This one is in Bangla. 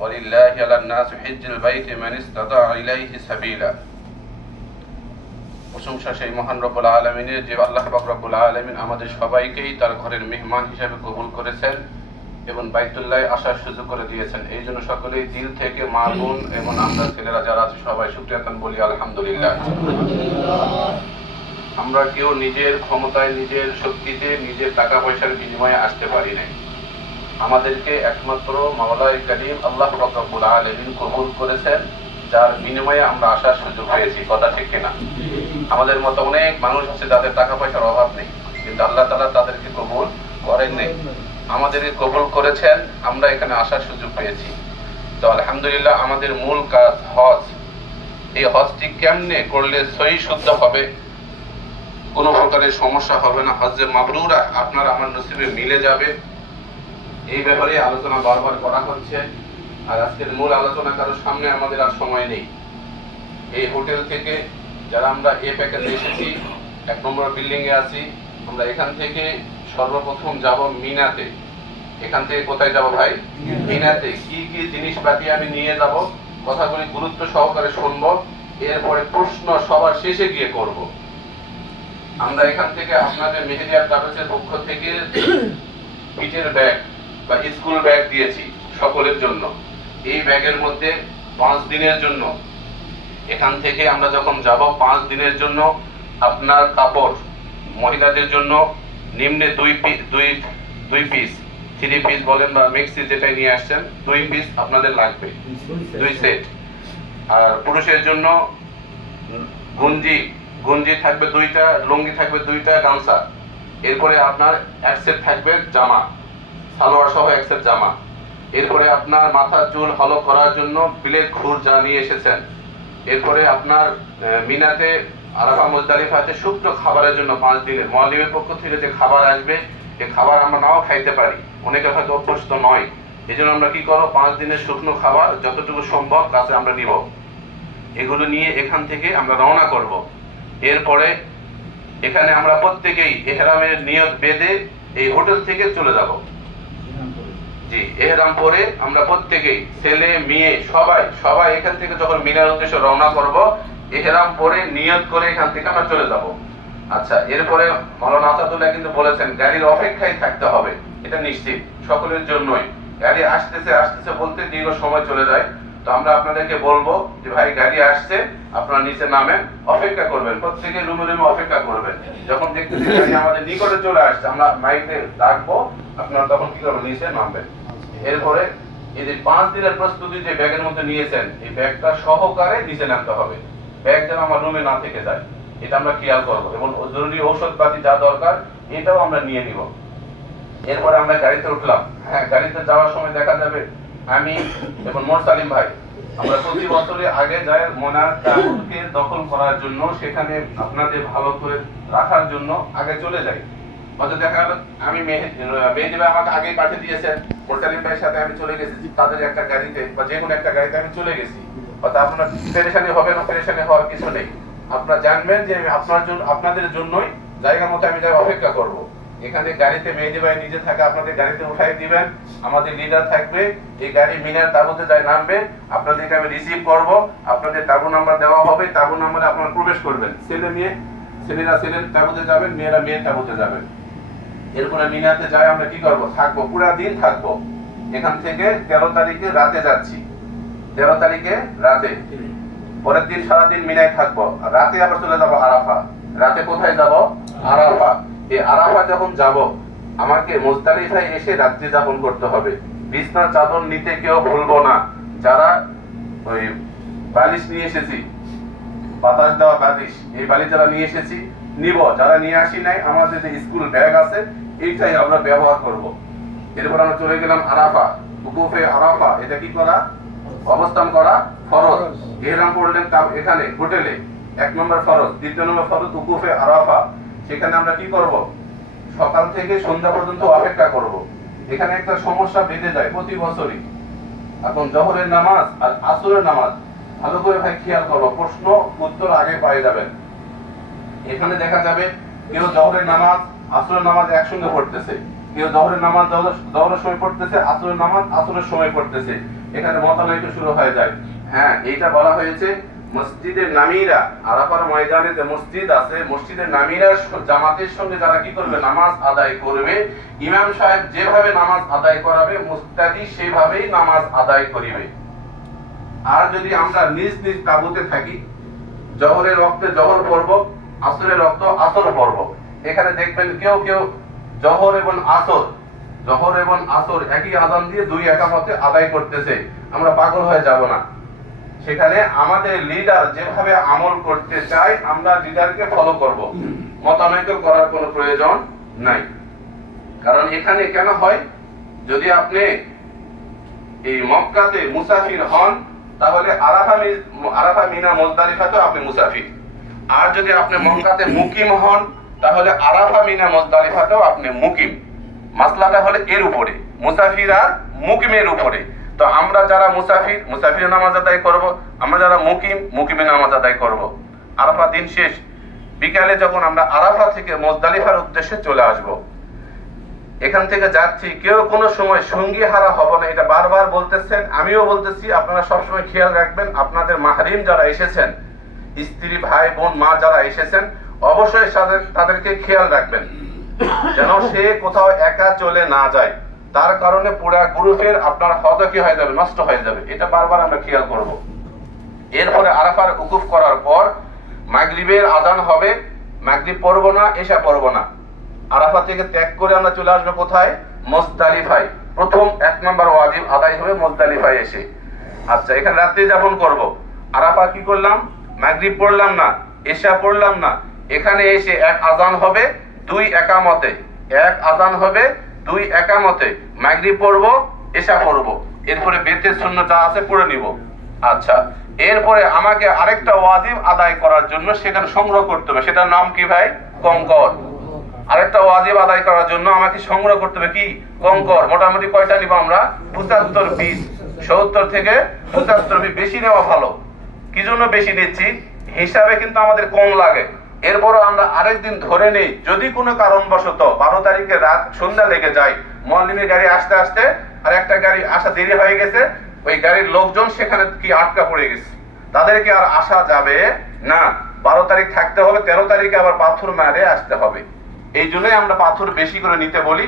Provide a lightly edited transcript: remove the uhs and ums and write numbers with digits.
ওয়ালিল্লাহি আলান নাস হিজ্জুল বাইতি মান ইসতাতা ইলাইহি সাবিলা। প্রশংসা সেই মহান রব্বুল আলামিনের, যে আল্লাহ পাক রব্বুল আলামিন আমাদের সবাইকেই তার ঘরের মেহমান হিসেবে কবুল করেছেন এবং বাইতুল্লাহ আসার সুযোগ করে দিয়েছেন। এই জন্য সকলেই দিল থেকে মা বোন এবং আমরা ছেলেরা যারা আছে সবাই শুকরিয়া বলি আলহামদুলিল্লাহ। আমরা কেউ নিজের ক্ষমতায়, নিজের শক্তিতে, নিজের টাকা পয়সার বিনিময়ে আসতে পারি নাই। আমাদেরকে একমাত্র মাওলাই কারীম আল্লাহ পাক রব্বুল আলামিন কবুল করেছেন, যার বিনিময়ে আমরা আসার সুযোগ পেয়েছি। কথা ঠিক কিনা? আমাদের মতো অনেক মানুষ আছে যাদের টাকা পয়সার অভাব নেই, কিন্তু আল্লাহ তাআলা তাদেরকে কবুল করেন নাই, আমাদেরকে কবুল করেছেন, আমরা এখানে আসার সুযোগ পেয়েছি। তো আলহামদুলিল্লাহ, আমাদের মূল কাজ হজ। এই হজটি কেমনে করলে সহি শুদ্ধ হবে, কোনো প্রকারের সমস্যা হবে না, হজ্জে মাবরুরা আপনার আমার নসিবে মিলে যাবে, এই ব্যাপারে আলোচনা বারবার করা হচ্ছে। আর আজকের মূল আলোচনা কারোর সামনে আমাদের আর সময় নেই। এই হোটেল থেকে যারা আমরা এ প্যাকেজে এসেছি, 1 নম্বর বিল্ডিং এ আছি, আমরা এখান থেকে সর্বপ্রথম যাব মিনাতে। এখান থেকে কোথায় যাব ভাই? মিনাতে। কি কি জিনিসপাতি আমি নিয়ে যাব, কথাগুলি গুরুত্ব সহকারে শুনবো, এরপরে প্রশ্ন সবার শেষে গিয়ে করব। আমরা এখান থেকে আপনাদের মেহেদিয়া ট্রাভেলসের পক্ষ থেকে পিঠের ব্যাগ বা স্কুল ব্যাগ দিয়েছি সকলের জন্য। এই ব্যাগের মধ্যে 5 দিনের জন্য, এখান থেকে আমরা যখন যাব 5 দিনের জন্য আপনার কাপড়, মহিলাদের জন্য নিম্নে 2 পিস 3 পিস বলেন বা মেক্সি যেটা নিয়ে আসছেন, 2 পিস আপনাদের লাগবে, 2 সেট। আর পুরুষের জন্য গঞ্জি থাকবে 2টা, লুঙ্গি থাকবে 2টা, গামছা। এরপরে আপনার 1 সেট থাকবে জামা, সালোয়ার সহ 1 সেট জামা। এরপরে আপনার মাথার চুল হলক করার জন্য বিলের খুর যা নিয়ে এসেছেন। এরপরে আপনার মিনাতে আরাফা মুজদালিফাতে শুকনো খাবারের জন্য 5 দিনের মুআল্লিমের পক্ষ থেকে যে খাবার আসবে, এই খাবার আমরা নাও খাইতে পারি, অনেকে হয়তো অভ্যস্ত নয়। এই জন্য আমরা কি করবো, 5 দিনের শুকনো খাবার যতটুকু সম্ভব কাছে আমরা নিব। এগুলো নিয়ে এখান থেকে আমরা রওনা করব। এরপরে এখানে আমরা প্রত্যেকেই ইহরামের নিয়ত বেঁধে এই হোটেল থেকে চলে যাব। জি, ইহরাম পরে আমরা প্রত্যেকেই, ছেলে মেয়ে সবাই এখান থেকে যখন মিনার উদ্দেশ্যে রওনা করব, ইহরাম পরে নিয়ত করে এখান থেকে আমরা চলে যাব। আচ্ছা, এরপরে মাওলানা আসাদুল্লাহ কিন্তু বলেছেন গাড়ির অপেক্ষায় থাকতে হবে, এটা নিশ্চিত সকলের জন্যই। গাড়ি আসতেছে বলতে দীর্ঘ সময় চলে যায়। তো আমরা আপনাদেরকে বলবো যে ভাই গাড়ি আসছে, আপনারা নিচে নামেন, অপেক্ষা করবেন, প্রত্যেকে রুমে অপেক্ষা করবেন। যখন দেখতেছি গাড়ি আমাদের নিকটে চলে আসছে, আমরা মাইকে ডাকবো, আপনারা তখন কি করবেন, নিচে নামবেন। এরপরে এই যে 5 দিনের প্রস্তুতি যে ব্যাগের মধ্যে নিয়েছেন, এই ব্যাগটা সহকারে নিচে নামতে হবে। ব্যাগ যেন আমার রুমে না থেকে যায়, এটা আমরা খেয়াল করবো। এবং জরুরি ঔষধপাতি যা দরকার এটাও আমরা নিয়ে নিব। এরপরে আমরা গাড়িতে উঠলাম। হ্যাঁ, গাড়িতে যাওয়ার সময় দেখা যাবে আমি এবং মোরসালিম ভাই, আমরা প্রতি বছরে আগে যাই মোনার তাবুকে দখল করার জন্য, সেখানে আপনাদের ভালো করে রাখার জন্য আগে চলে যাই। হয়তো দেখা গেল আমি মেহেদি ভাই আমাকে আগেই পাঠিয়ে দিয়েছেন, মোরসালিম ভাইয়ের সাথে আমি চলে গেছি তাদের একটা গাড়িতে বা যে কোনো একটা গাড়িতে আমি চলে গেছি। হয়তো আপনার পেরেশানি হবে না, পেরেশানি হওয়ার কিছু নেই। আপনারা জানবেন যে আমি আপনাদের জন্যই জায়গা মতো আমি যাই অপেক্ষা করব। এখানে গাড়িতে মেহেদি ভাই নিজে থাকে, আপনাদের গাড়িতে উঠাই দিবেন, আমাদের লিডার থাকবে, এই গাড়ি মিনার তাবুতে যায় নামবে, আপনাদেরকে আমি রিসিভ করব, আপনাদের তাবু নাম্বার দেওয়া হবে, তাবু নাম্বারে আপনারা প্রবেশ করবেন। ছেলেরা ছেলের তাবুতে যাবেন, মেয়েরা মেয়ের তাবুতে যাবেন। এরপরে মিনাতে যাই আমরা কি করব, থাকবো, পুরা দিন থাকবো। এখান থেকে 13 তারিখে রাতে যাচ্ছি, 13 তারিখে রাতে, পরের দিন সারাদিন মিনায় থাকবো, রাতে আবার চলে যাবো আরাফা। রাতে কোথায় যাব? আরাফা। এই আরাফা যখন যাব, আমাকে মুজদালিফায় এসে রাত্রি যাপন করতে হবে। বিছনার চাদর নিতে কেউ ভুলবো না। যারা ওই বালিশ নিয়ে এসেছি, বাতাস দেওয়া বালিশ, এই বালিশ যারা নিয়ে এসেছি নিব, যারা নিয়ে আসি নাই আমাদের যে স্কুল ব্যাগ আছে এইটাই আমরা ব্যবহার করব। এরপর আমরা চলে গেলাম আরাফা, উকুফে আরাফা। এটা কি করা? অবস্থান করা ফরজ। ইহরাম পড়লেন এখানে হোটেলে, 1 নম্বর ফরজ। 2 নম্বর ফরজ উকুফে আরাফা। সেখানে আমরা কি করব, সকাল থেকে সন্ধ্যা পর্যন্ত অপেক্ষা করব। এখানে একটা সমস্যা বেঁধে যায় প্রতি বছরই। এখন জোহরের নামাজ আর আসরের নামাজ ভালো করে ভাই খেয়াল করবো, প্রশ্ন উত্তর আগে পেয়ে যাবেন। এখানে দেখা যাবে কেউ জোহরের নামাজ আসরের নামাজ একসঙ্গে পড়তেছে, কেউ জোহরের নামাজ জোহরের সময় পড়তেছে, আসরের নামাজ আসরের সময় পড়তেছে। এখানে মতানৈক্য শুরু হয়ে যায়। হ্যাঁ, এইটা বলা হয়েছে মসজিদের নামীরা, আরাফার ময়দানে যে মসজিদ আছে, মসজিদের নামীরা জামাতের সঙ্গে যারা কি করবে, নামাজ আদায় করবে, ইমাম সাহেব যেভাবে নামাজ আদায় করাবে মুক্তাদি সেভাবেই নামাজ আদায় করিবে। আর যদি আমরা নিজ নিজ তাবুতে থাকি, জহরের রক্তে জহর পড়ব, আসরের রক্ত আসর পড়ব, এখানে দেখবেন কেউ কেউ জহর এবং আসর একই আযান দিয়ে দুই একামতে আদায় করতেছে। আমরা পাগল হয়ে যাব না। সেখানে আমাদের লিডার যেভাবে আমল করতে চায় আমরা লিডারকে ফলো করব, মতানৈক্য করার কোনো প্রয়োজন নাই। কারণ এখানে কেন হয়, যদি আপনি এই মক্কাতে মুসাফির হন তাহলে আরাফা মিনা মুজদালিফাতেও আপনি মুসাফির। আর যদি আপনি মক্কাতে মুকিম হন তাহলে আরাফা মিনা মুজদালিফাতেও আপনি মুকিম। মাসলাটা হলো এর উপরে, মুসাফির আর মুকিমের উপরে। তো আমরা যারা মুসাফির নামাজ আদায় করব, আমরা যারা মুকিমে নামাজ আদায় করব। আরাফা দিন শেষ, বিকালে যখন আমরা আরাফা থেকে মুজদালিফার উদ্দেশ্যে চলে আসব, এখান থেকে যাচ্ছি, কেউ কোনো সময় সঙ্গী হারা হব না, এটা বারবার বলতেছেন, আমিও বলতেছি। আপনারা সবসময় খেয়াল রাখবেন, আপনাদের মাহরিম যারা এসেছেন, স্ত্রী, ভাই, বোন, মা যারা এসেছেন, অবশ্যই তাদেরকে খেয়াল রাখবেন যেন সে কোথাও একা চলে না যায়। তার কারণে পুরা গ্রুপের আপনার হজ কি হয়ে যাবে, নষ্ট হয়ে যাবে। এটা বারবার আমরা খেয়াল করব। এরপরে আরাফার উকুফ করার পর মাগরিবের আজান হবে, মাগরিব পড়বো না, এশা পড়বো না। আরাফা থেকে ত্যাগ করে আমরা চলে আসবো কোথায়, মুজদালিফায়। প্রথম 1 নম্বর ওয়াজিব আদায় হবে মুজদালিফায় এসে। আচ্ছা, এখানে রাত্রি যাপন করব। আরাফা কি করলাম, মাগরিব পড়লাম না, এশা পড়লাম না, এখানে এসে এক আজান হবে, 2 একামতে, এক আজান হবে, 2 একামতে মাগরিব পড়বো, এশা পড়বো, এরপরে বেতের সুন্নাত যা আছে পড়ে নিব। আচ্ছা, এরপরে আমাকে আরেকটা ওয়াজিব আদায় করার জন্য সেখানে সংগ্রহ করতে হবে, সেটার নাম কি ভাই, কঙ্কর। আরেকটা ওয়াজিব আদায় করার জন্য আমাকে সংগ্রহ করতে হবে কি, কঙ্কর। মোটামুটি কয়টা নিব আমরা, 75 পিস। 70 থেকে 75 পিস, বেশি নেওয়া ভালো। কি জন্য বেশি নিচ্ছি, হিসাবে কিন্তু আমাদের কম লাগে। এরপরও আমরা আরেকদিন ধরে নেই, যদি কোনো কারণবশত 12 তারিখে রাত সন্ধ্যা লেগে যায়, মুয়াজ্জিনের গাড়ি আসতে আসতে আর একটা গাড়ি আসা দেরি হয়ে গেছে, ওই গাড়ির লোকজন সেখানে কি আটকা পড়ে গেছে, তাদেরকে আর আসা যাবে না। 12 তারিখ থাকতে হবে, 13 তারিখে আবার পাথর মারে আসতে হবে। এই জন্যই আমরা পাথর বেশি করে নিতে বলি।